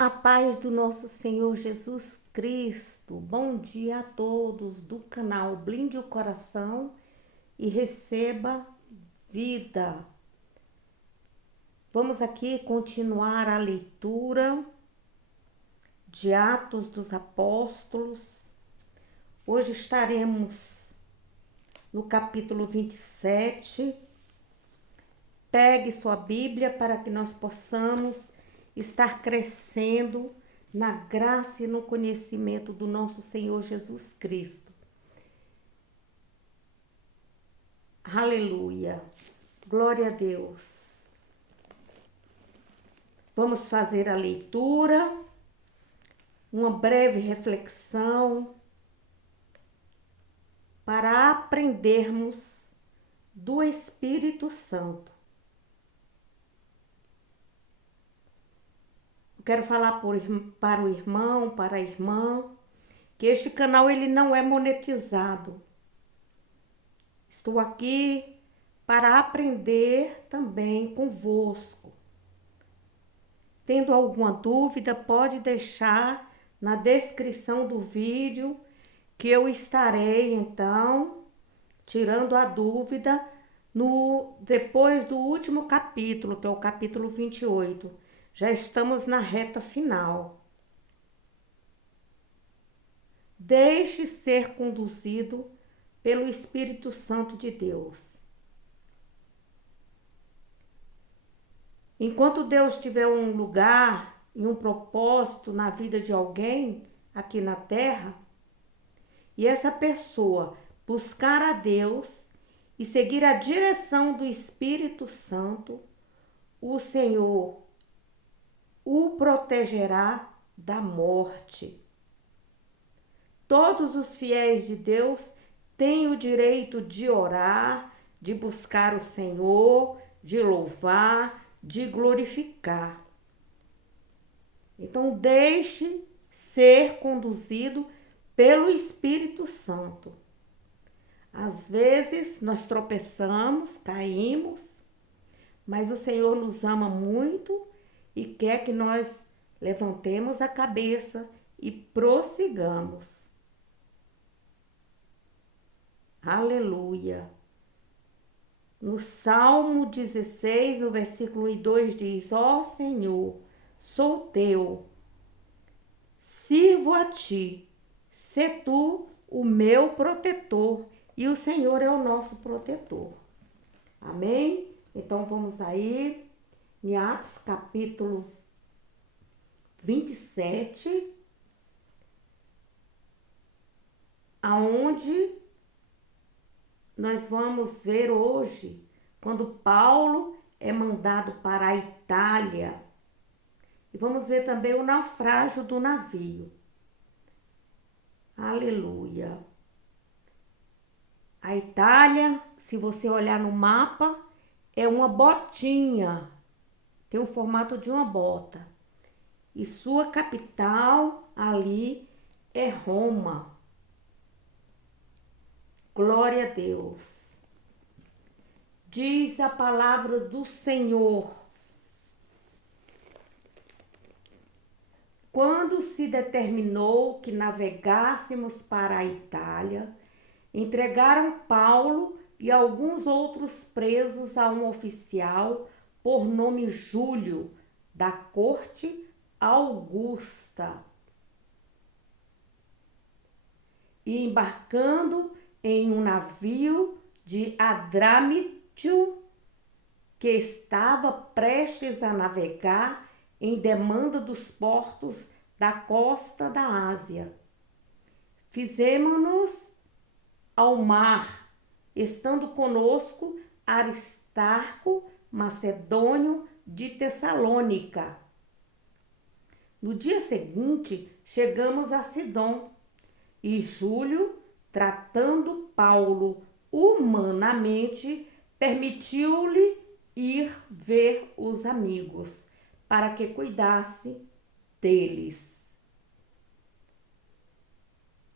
A paz do nosso Senhor Jesus Cristo. Bom dia a todos do canal Blinde o Coração e Receba Vida. Vamos aqui continuar a leitura de Atos dos Apóstolos. Hoje estaremos no capítulo 27. Pegue sua Bíblia para que nós possamos estar crescendo na graça e no conhecimento do nosso Senhor Jesus Cristo. Aleluia! Glória a Deus! Vamos fazer a leitura, uma breve reflexão para aprendermos do Espírito Santo. Quero falar para o irmão, para a irmã, que este canal ele não é monetizado. Estou aqui para aprender também convosco. Tendo alguma dúvida, pode deixar na descrição do vídeo, que eu estarei então tirando a dúvida depois do último capítulo, que é o capítulo 28. Já estamos na reta final. Deixe ser conduzido pelo Espírito Santo de Deus. Enquanto Deus tiver um lugar e um propósito na vida de alguém aqui na terra, e essa pessoa buscar a Deus e seguir a direção do Espírito Santo, o Senhor o protegerá da morte. Todos os fiéis de Deus têm o direito de orar, de buscar o Senhor, de louvar, de glorificar. Então, deixe ser conduzido pelo Espírito Santo. Às vezes, nós tropeçamos, caímos, mas o Senhor nos ama muito e quer que nós levantemos a cabeça e prossigamos. Aleluia! No Salmo 16, no versículo 1 e 2 diz: Ó Senhor, sou teu, sirvo a ti, sê tu o meu protetor, e o Senhor é o nosso protetor. Amém? Então vamos aí em Atos capítulo 27, aonde nós vamos ver hoje, quando Paulo é mandado para a Itália. E vamos ver também o naufrágio do navio. Aleluia! A Itália, se você olhar no mapa, é uma botinha. Tem o formato de uma bota. E sua capital ali é Roma. Glória a Deus. Diz a palavra do Senhor: quando se determinou que navegássemos para a Itália, entregaram Paulo e alguns outros presos a um oficial por nome Júlio, da corte Augusta. E embarcando em um navio de Adramítio, que estava prestes a navegar em demanda dos portos da costa da Ásia, fizemo-nos ao mar, estando conosco Aristarco, macedônio de Tessalônica. No dia seguinte, chegamos a Sidom, e Júlio, tratando Paulo humanamente, permitiu-lhe ir ver os amigos, para que cuidasse deles.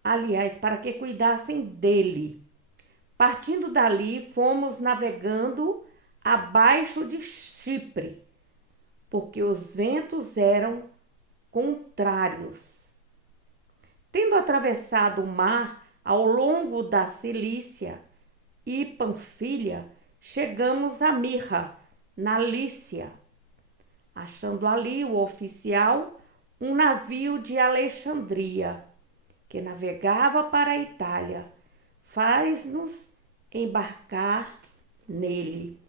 Aliás, para que cuidassem dele. Partindo dali, fomos navegando abaixo de Chipre, porque os ventos eram contrários. Tendo atravessado o mar ao longo da Cilícia e Panfilha, chegamos a Mirra, na Lícia. Achando ali o oficial, um navio de Alexandria, que navegava para a Itália, faz-nos embarcar nele.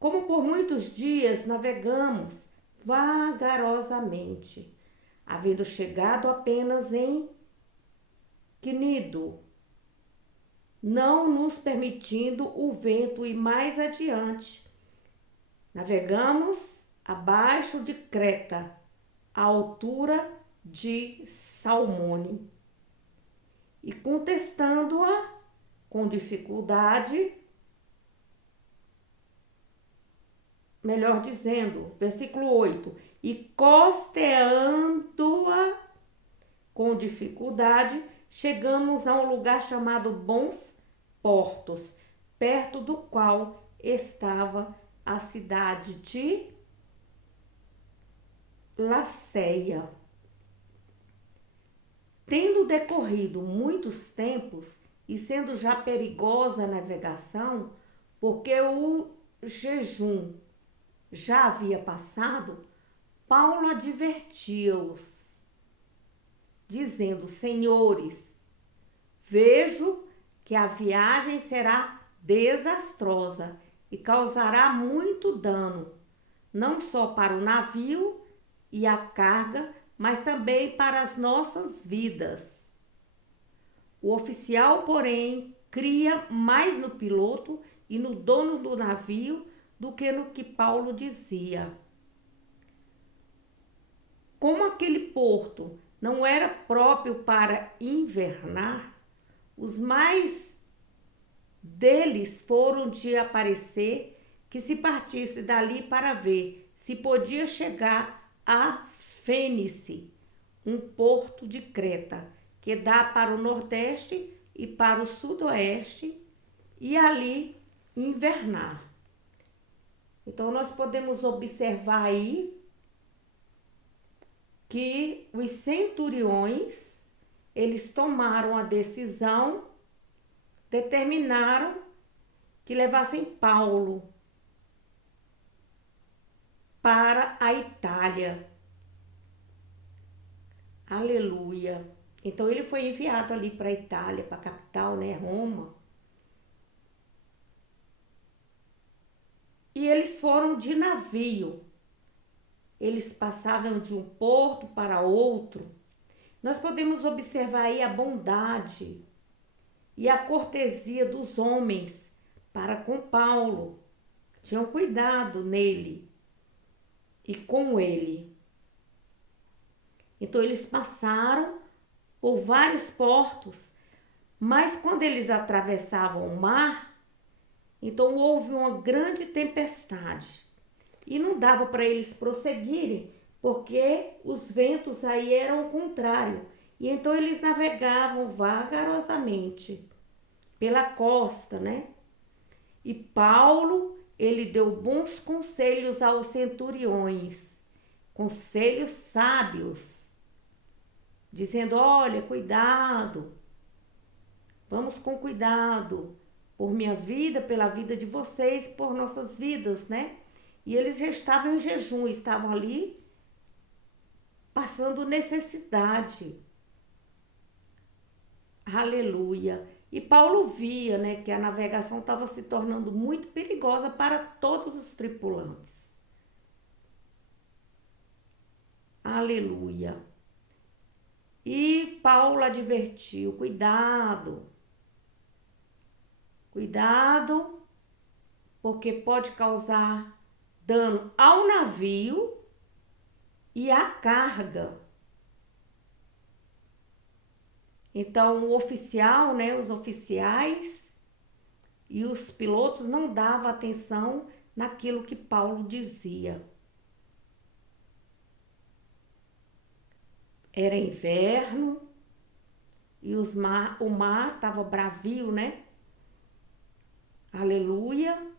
Como por muitos dias navegamos vagarosamente, havendo chegado apenas em Cnido, não nos permitindo o vento ir mais adiante, navegamos abaixo de Creta, à altura de Salmone, e contestando-a com dificuldade, melhor dizendo, versículo 8, e costeando-a com dificuldade, chegamos a um lugar chamado Bons Portos, perto do qual estava a cidade de Laceia. Tendo decorrido muitos tempos e sendo já perigosa a navegação, porque o jejum já havia passado, Paulo advertia-os, dizendo: Senhores, vejo que a viagem será desastrosa e causará muito dano, não só para o navio e a carga, mas também para as nossas vidas. O oficial, porém, cria mais no piloto e no dono do navio do que no que Paulo dizia. Como aquele porto não era próprio para invernar, os mais deles foram de aparecer que se partisse dali para ver se podia chegar a Fênice, um porto de Creta, que dá para o nordeste e para o sudoeste, e ali invernar. Então, nós podemos observar aí que os centuriões, eles tomaram a decisão, determinaram que levassem Paulo para a Itália. Aleluia. Então ele foi enviado ali para a Itália, para a capital, né, Roma. E eles foram de navio. Eles passavam de um porto para outro. Nós podemos observar aí a bondade e a cortesia dos homens para com Paulo. Tinham cuidado nele e com ele. Então eles passaram por vários portos, mas quando eles atravessavam o mar, então houve uma grande tempestade e não dava para eles prosseguirem, porque os ventos aí eram o contrário. E então eles navegavam vagarosamente pela costa, né? E Paulo, ele deu bons conselhos aos centuriões, conselhos sábios, dizendo: olha, cuidado, vamos com cuidado, por minha vida, pela vida de vocês, por nossas vidas, né? E eles já estavam em jejum, estavam ali passando necessidade. Aleluia. E Paulo via, né, que a navegação estava se tornando muito perigosa para todos os tripulantes. Aleluia. E Paulo advertiu: cuidado, cuidado, porque pode causar dano ao navio e à carga. Então, o oficial, né, os oficiais e os pilotos não davam atenção naquilo que Paulo dizia. Era inverno e o mar estava bravio, né? Aleluia.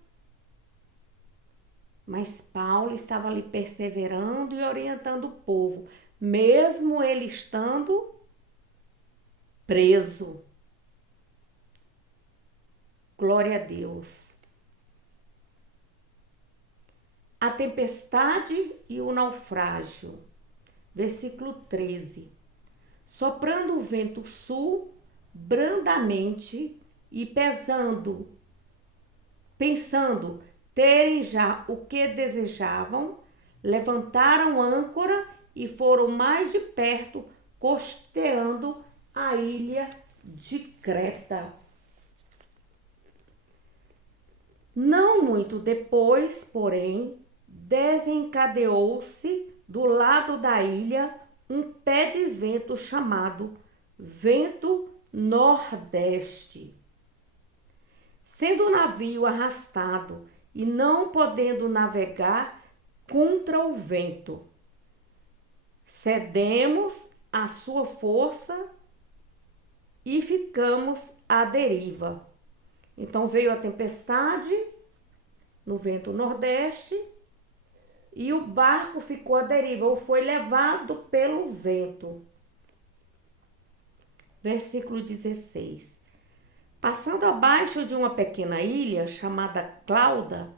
Mas Paulo estava ali perseverando e orientando o povo. mesmo ele estando preso. Glória a Deus. A tempestade e o naufrágio. Versículo 13. Soprando o vento sul brandamente e pensando terem já o que desejavam, levantaram âncora e foram mais de perto, costeando a ilha de Creta. Não muito depois, porém, desencadeou-se do lado da ilha um pé de vento chamado vento nordeste. Sendo o navio arrastado e não podendo navegar contra o vento, cedemos à sua força e ficamos à deriva. Então veio a tempestade no vento nordeste e o barco ficou à deriva, ou foi levado pelo vento. Versículo 16. Passando abaixo de uma pequena ilha chamada Clauda,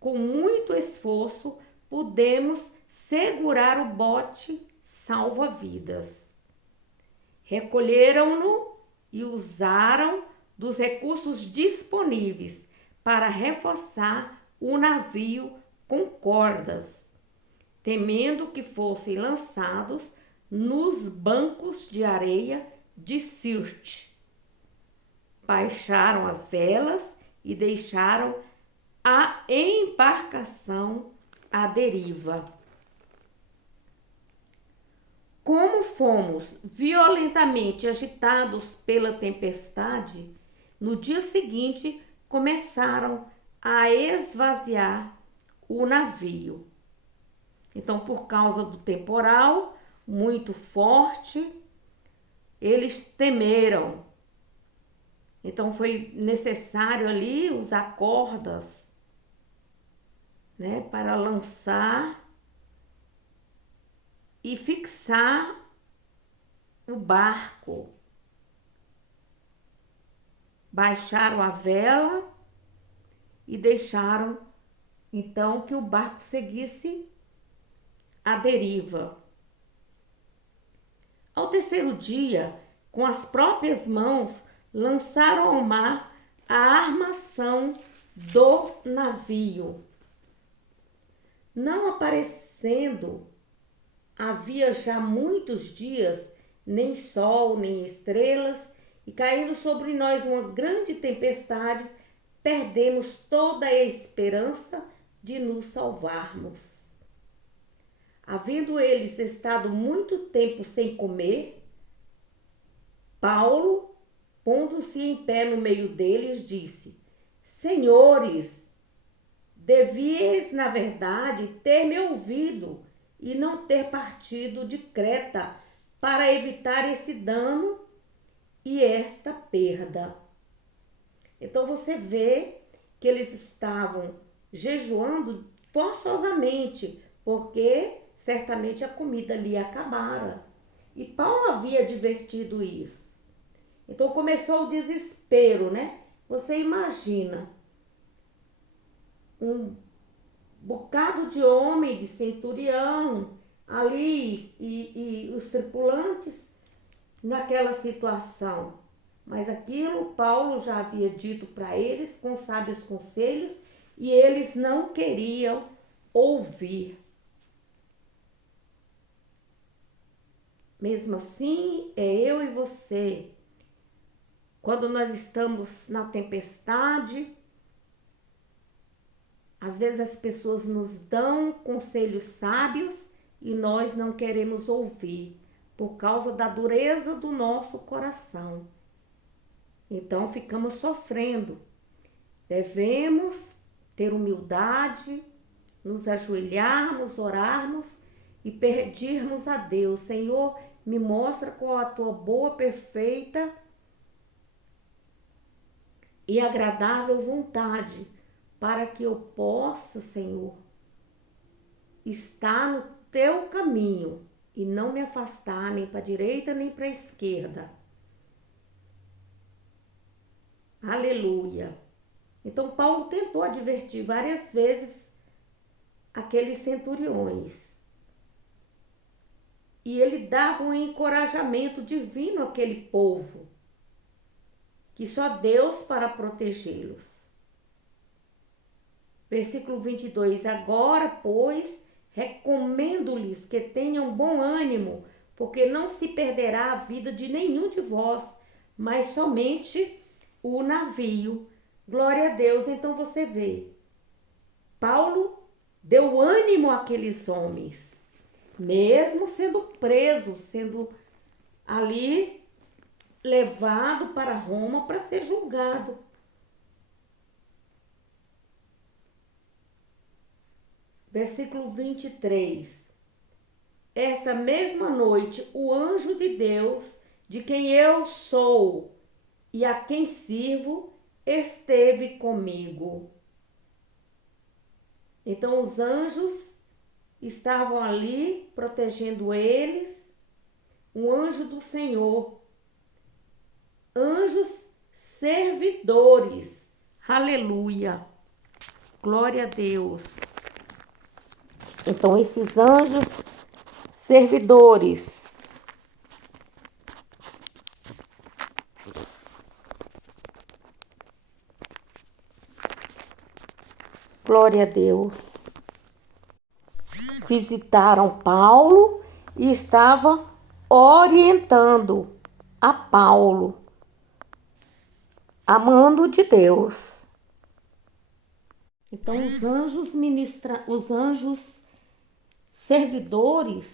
com muito esforço pudemos segurar o bote salva-vidas. Recolheram-no e usaram dos recursos disponíveis para reforçar o navio com cordas, temendo que fossem lançados nos bancos de areia de Sirte. Baixaram as velas e deixaram a embarcação à deriva. Como fomos violentamente agitados pela tempestade, no dia seguinte começaram a esvaziar o navio. Então, por causa do temporal muito forte, eles temeram. Então, foi necessário ali usar cordas, né, para lançar e fixar o barco. Baixaram a vela e deixaram então que o barco seguisse à deriva. Ao terceiro dia, com as próprias mãos, lançaram ao mar a armação do navio. Não aparecendo, havia já muitos dias, nem sol, nem estrelas, e caindo sobre nós uma grande tempestade, perdemos toda a esperança de nos salvarmos. Havendo eles estado muito tempo sem comer, Paulo, pondo-se em pé no meio deles, disse: Senhores, devíeis, na verdade, ter me ouvido e não ter partido de Creta para evitar esse dano e esta perda. Então você vê que eles estavam jejuando forçosamente, porque certamente a comida ali acabara. E Paulo havia advertido isso. Então começou o desespero, né? Você imagina um bocado de homem, de centurião ali e os tripulantes naquela situação. Mas aquilo Paulo já havia dito para eles com sábios conselhos e eles não queriam ouvir. Mesmo assim, é eu e você. Quando nós estamos na tempestade, às vezes as pessoas nos dão conselhos sábios e nós não queremos ouvir por causa da dureza do nosso coração. Então ficamos sofrendo. Devemos ter humildade, nos ajoelharmos, orarmos e pedirmos a Deus: Senhor, me mostra qual a tua boa, perfeita e agradável vontade, para que eu possa, Senhor, estar no teu caminho e não me afastar nem para a direita nem para a esquerda. Aleluia. Então Paulo tentou advertir várias vezes aqueles centuriões. E ele dava um encorajamento divino àquele povo, que só Deus para protegê-los. Versículo 22. Agora, pois, recomendo-lhes que tenham bom ânimo, porque não se perderá a vida de nenhum de vós, mas somente o navio. Glória a Deus. Então você vê, Paulo deu ânimo àqueles homens, mesmo sendo preso, sendo ali levado para Roma para ser julgado. Versículo 23. Esta mesma noite, o anjo de Deus, de quem eu sou e a quem sirvo, esteve comigo. Então os anjos estavam ali protegendo eles, o anjo do Senhor, anjos servidores. Aleluia. Glória a Deus. Então esses anjos servidores, glória a Deus, visitaram Paulo e estavam orientando a Paulo, amando de Deus. Então os anjos servidores,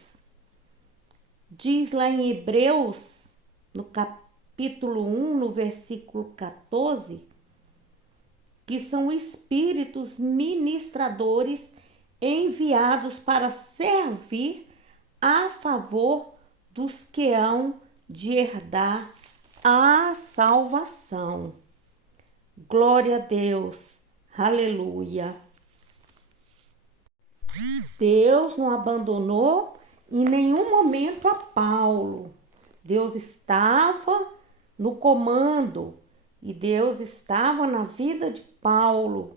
diz lá em Hebreus, no capítulo 1, no versículo 14, que são espíritos ministradores enviados para servir a favor dos que hão de herdar a salvação. Glória a Deus. Aleluia. Deus não abandonou em nenhum momento a Paulo. Deus estava no comando e Deus estava na vida de Paulo.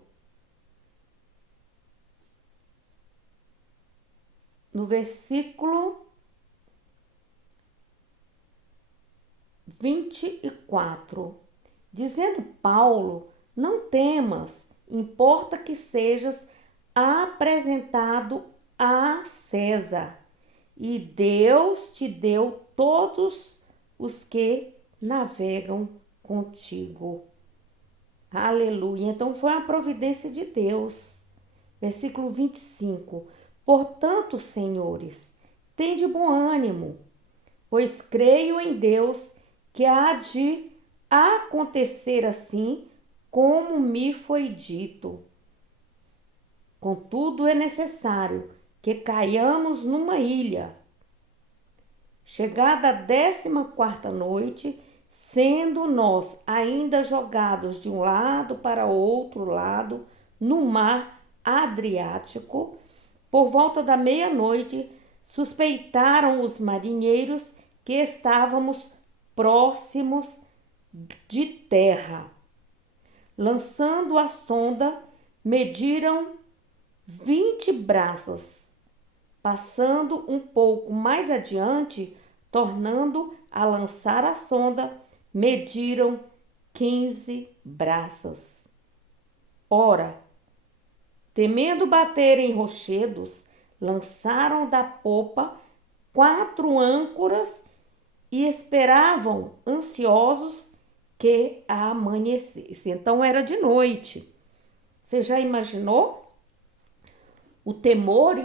No versículo 24, dizendo Paulo: não temas, importa que sejas apresentado a César, e Deus te deu todos os que navegam contigo. Aleluia. Então foi a providência de Deus. Versículo 25. Portanto, senhores, tende bom ânimo, pois creio em Deus que há de acontecer assim como me foi dito. Contudo, é necessário que caiamos numa ilha. Chegada a 14ª noite, sendo nós ainda jogados de um lado para outro lado no mar Adriático, por volta da meia-noite, suspeitaram os marinheiros que estávamos próximos de terra. Lançando a sonda, mediram 20 braças. Passando um pouco mais adiante, tornando a lançar a sonda, mediram 15 braças. Ora, temendo bater em rochedos, lançaram da popa 4 âncoras e esperavam ansiosos que amanhecesse. Então era de noite. Você já imaginou o temor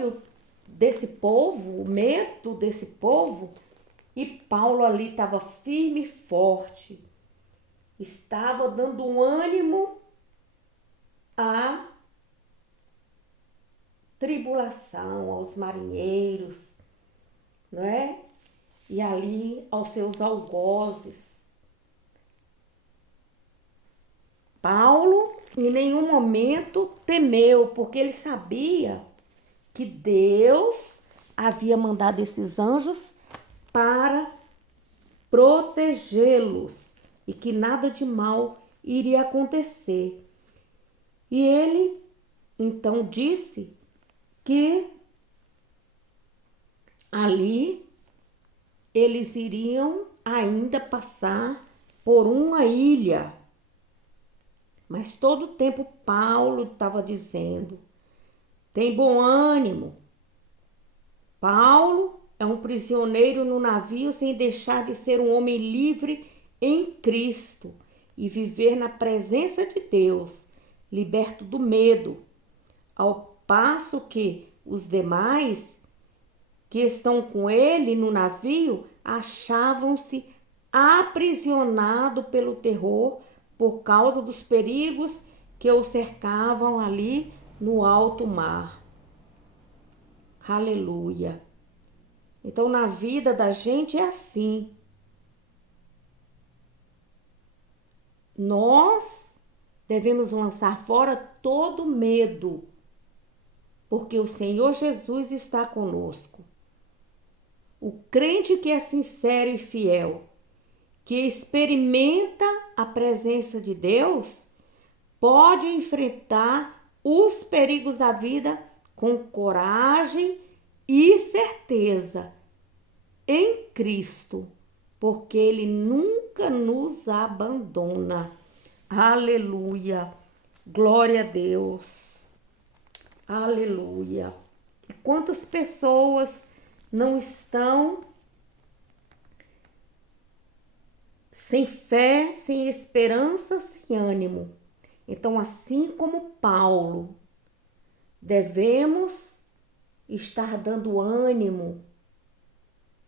desse povo, o medo desse povo? E Paulo ali estava firme e forte, estava dando um ânimo à tribulação, aos marinheiros, não é? E ali aos seus algozes. Paulo em nenhum momento temeu, porque ele sabia que Deus havia mandado esses anjos para protegê-los e que nada de mal iria acontecer. E ele então disse que ali eles iriam ainda passar por uma ilha. Mas todo o tempo Paulo estava dizendo: tem bom ânimo. Paulo é um prisioneiro no navio sem deixar de ser um homem livre em Cristo e viver na presença de Deus, liberto do medo, ao passo que os demais que estão com ele no navio achavam-se aprisionados pelo terror por causa dos perigos que o cercavam ali no alto mar. Aleluia! Então, na vida da gente é assim. Nós devemos lançar fora todo medo, porque o Senhor Jesus está conosco. O crente que é sincero e fiel, que experimenta a presença de Deus, pode enfrentar os perigos da vida com coragem e certeza em Cristo, porque Ele nunca nos abandona. Aleluia! Glória a Deus! Aleluia! E quantas pessoas não estão sem fé, sem esperança, sem ânimo? Então, assim como Paulo, devemos estar dando ânimo,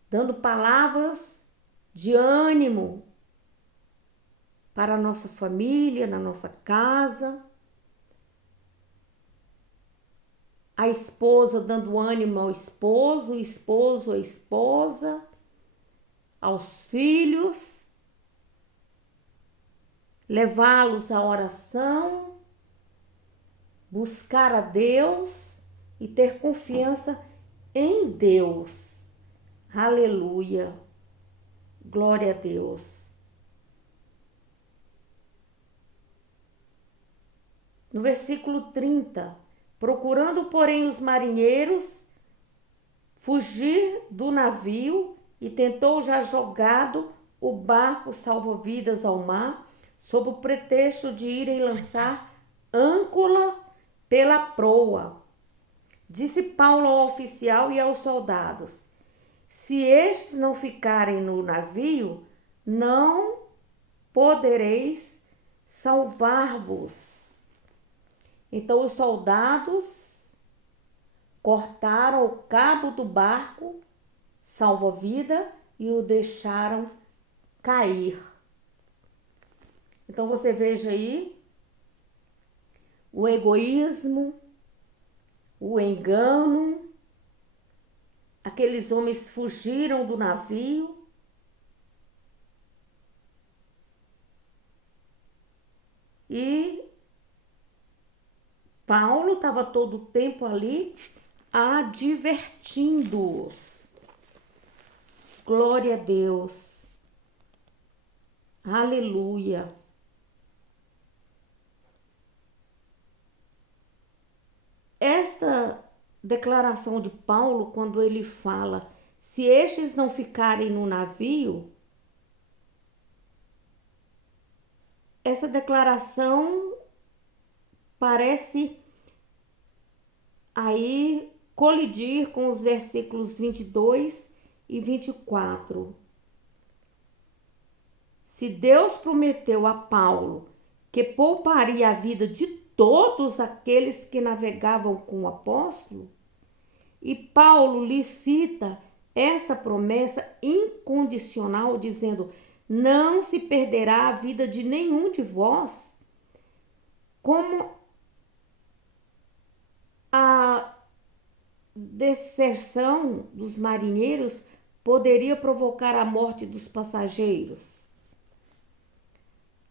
dando palavras de ânimo para a nossa família, na nossa casa. A esposa dando ânimo ao esposo, o esposo à esposa, aos filhos, levá-los à oração, buscar a Deus e ter confiança em Deus. Aleluia! Glória a Deus! No versículo 30, procurando, porém, os marinheiros fugir do navio e tentou já jogado o barco salva-vidas ao mar, sob o pretexto de irem lançar âncora pela proa. Disse Paulo ao oficial e aos soldados: se estes não ficarem no navio, não podereis salvar-vos. Então os soldados cortaram o cabo do barco salva-vida e o deixaram cair. Então você veja aí o egoísmo, o engano. Aqueles homens fugiram do navio e Paulo estava todo o tempo ali advertindo-os. Glória a Deus. Aleluia. Esta declaração de Paulo, quando ele fala, se estes não ficarem no navio, essa declaração parece aí colidir com os versículos 22 e 24. Se Deus prometeu a Paulo que pouparia a vida de todos aqueles que navegavam com o apóstolo, e Paulo lhe cita essa promessa incondicional, dizendo: não se perderá a vida de nenhum de vós, como a deserção dos marinheiros poderia provocar a morte dos passageiros.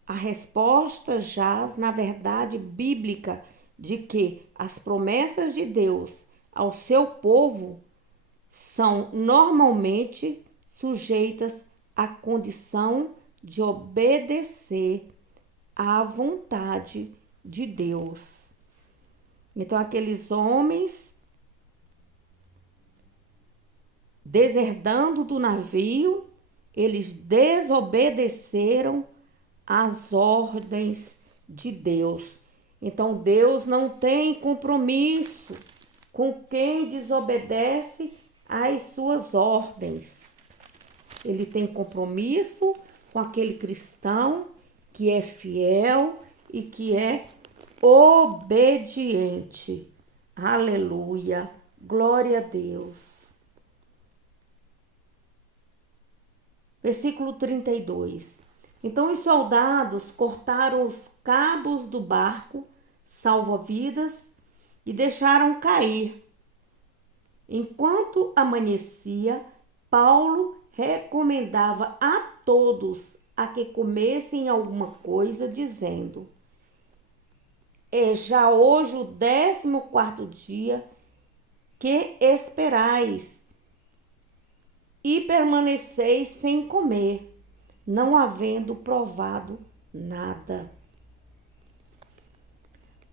A resposta jaz na verdade bíblica de que as promessas de Deus ao seu povo são normalmente sujeitas à condição de obedecer à vontade de Deus. Então, aqueles homens deserdando do navio, eles desobedeceram às ordens de Deus. Então, Deus não tem compromisso com quem desobedece às suas ordens. Ele tem compromisso com aquele cristão que é fiel e que é obediente. Aleluia, glória a Deus. Versículo 32. Então os soldados cortaram os cabos do barco salva-vidas e deixaram cair. Enquanto amanhecia, Paulo recomendava a todos a que comessem alguma coisa, dizendo: é já hoje o 14º dia que esperais e permaneceis sem comer, não havendo provado nada.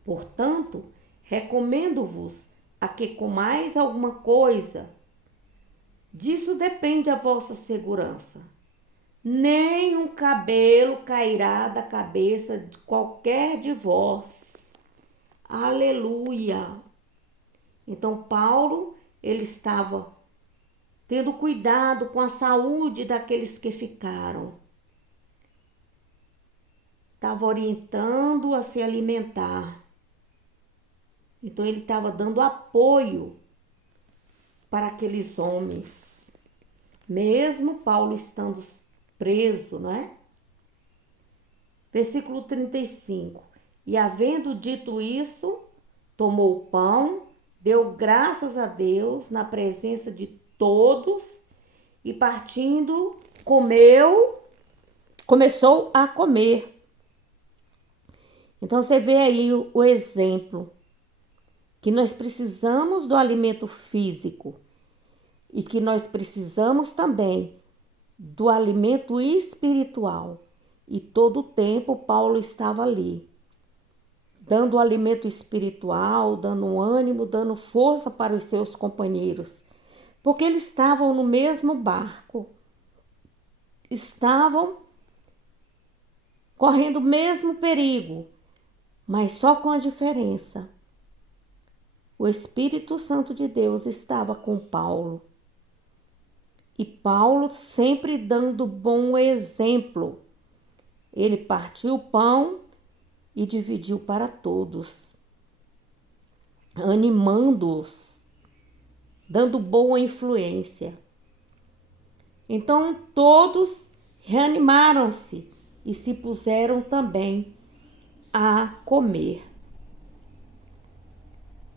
Portanto, recomendo-vos a que comais alguma coisa. Disso depende a vossa segurança. Nem um cabelo cairá da cabeça de qualquer de vós. Aleluia! Então, Paulo, ele estava tendo cuidado com a saúde daqueles que ficaram. Estava orientando a se alimentar. Então, ele estava dando apoio para aqueles homens. Mesmo Paulo estando preso, não é? Versículo 35. E havendo dito isso, tomou o pão, deu graças a Deus na presença de todos e partindo, começou a comer. Então você vê aí o exemplo que nós precisamos do alimento físico e que nós precisamos também do alimento espiritual. E todo o tempo Paulo estava ali, dando o alimento espiritual, dando ânimo, dando força para os seus companheiros, porque eles estavam no mesmo barco, estavam correndo o mesmo perigo, mas só com a diferença. O Espírito Santo de Deus estava com Paulo. E Paulo sempre dando bom exemplo. Ele partiu o pão e dividiu para todos, animando-os, dando boa influência. Então todos reanimaram-se e se puseram também a comer.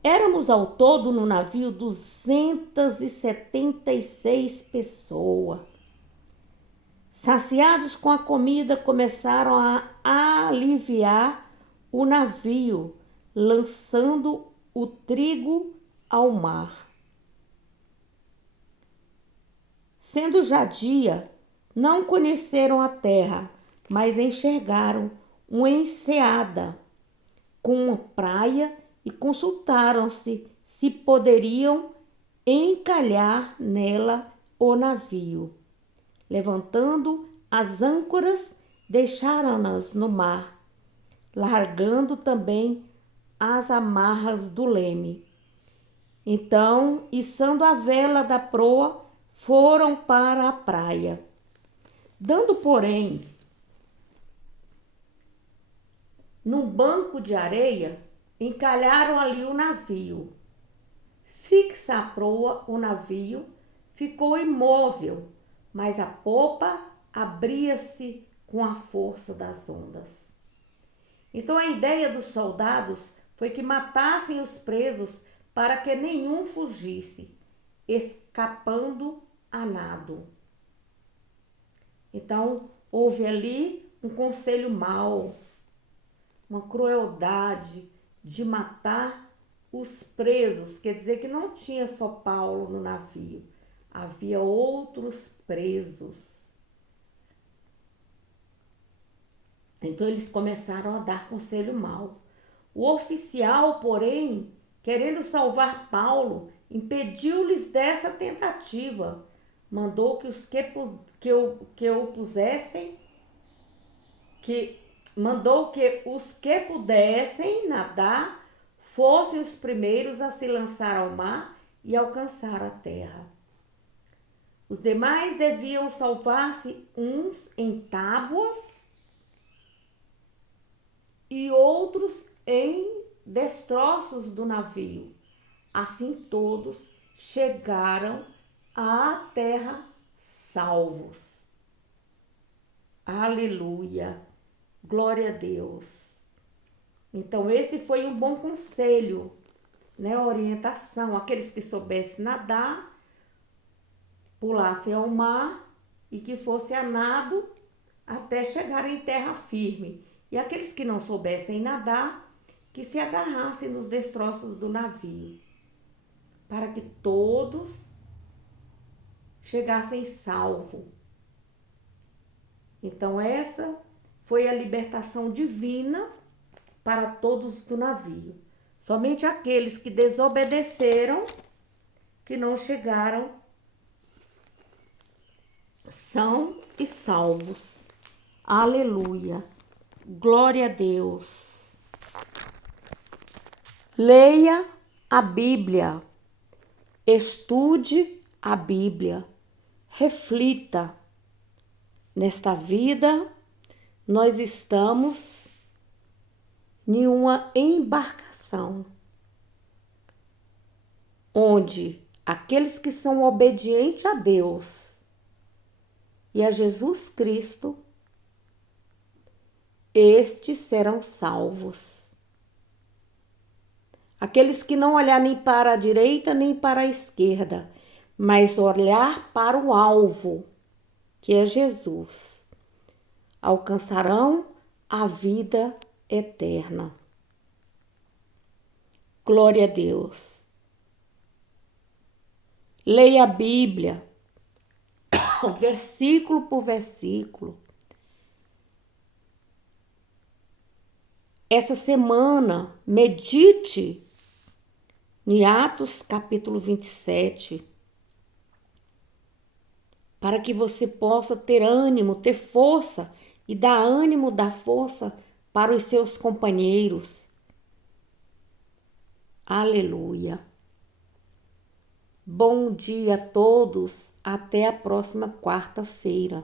Éramos ao todo no navio 276 pessoas. Saciados com a comida, começaram a aliviar o navio, lançando o trigo ao mar. Sendo já dia, não conheceram a terra, mas enxergaram uma enseada com uma praia e consultaram-se se poderiam encalhar nela o navio. Levantando as âncoras, deixaram-nas no mar, largando também as amarras do leme. Então, içando a vela da proa, foram para a praia. Dando, porém, num banco de areia, encalharam ali o navio. Fixa a proa, o navio ficou imóvel, mas a popa abria-se com a força das ondas. Então a ideia dos soldados foi que matassem os presos para que nenhum fugisse, escapando a nado. Então houve ali um conselho mau, uma crueldade de matar os presos, quer dizer que não tinha só Paulo no navio, havia outros presos. Então eles começaram a dar conselho mau. O oficial, porém, querendo salvar Paulo, impediu-lhes dessa tentativa. Mandou que os que pudessem nadar fossem os primeiros a se lançar ao mar e alcançar a terra. Os demais deviam salvar-se, uns em tábuas e outros em destroços do navio. Assim todos chegaram à terra salvos. Aleluia! Glória a Deus! Então esse foi um bom conselho, né? Orientação. Aqueles que soubessem nadar, pulassem ao mar e que fosse a nado até chegar em terra firme. E aqueles que não soubessem nadar, que se agarrassem nos destroços do navio, para que todos chegassem salvo. Então essa foi a libertação divina para todos do navio. Somente aqueles que desobedeceram, que não chegaram são e salvos. Aleluia. Glória a Deus. Leia a Bíblia. Estude a Bíblia. Reflita. Nesta vida, nós estamos em uma embarcação, onde aqueles que são obedientes a Deus e a Jesus Cristo, estes serão salvos. Aqueles que não olhar nem para a direita nem para a esquerda, mas olhar para o alvo, que é Jesus, alcançarão a vida eterna. Glória a Deus. Leia a Bíblia, versículo por versículo. Essa semana, medite em Atos capítulo 27, para que você possa ter ânimo, ter força e dar ânimo, dar força para os seus companheiros. Aleluia. Bom dia a todos, até a próxima quarta-feira.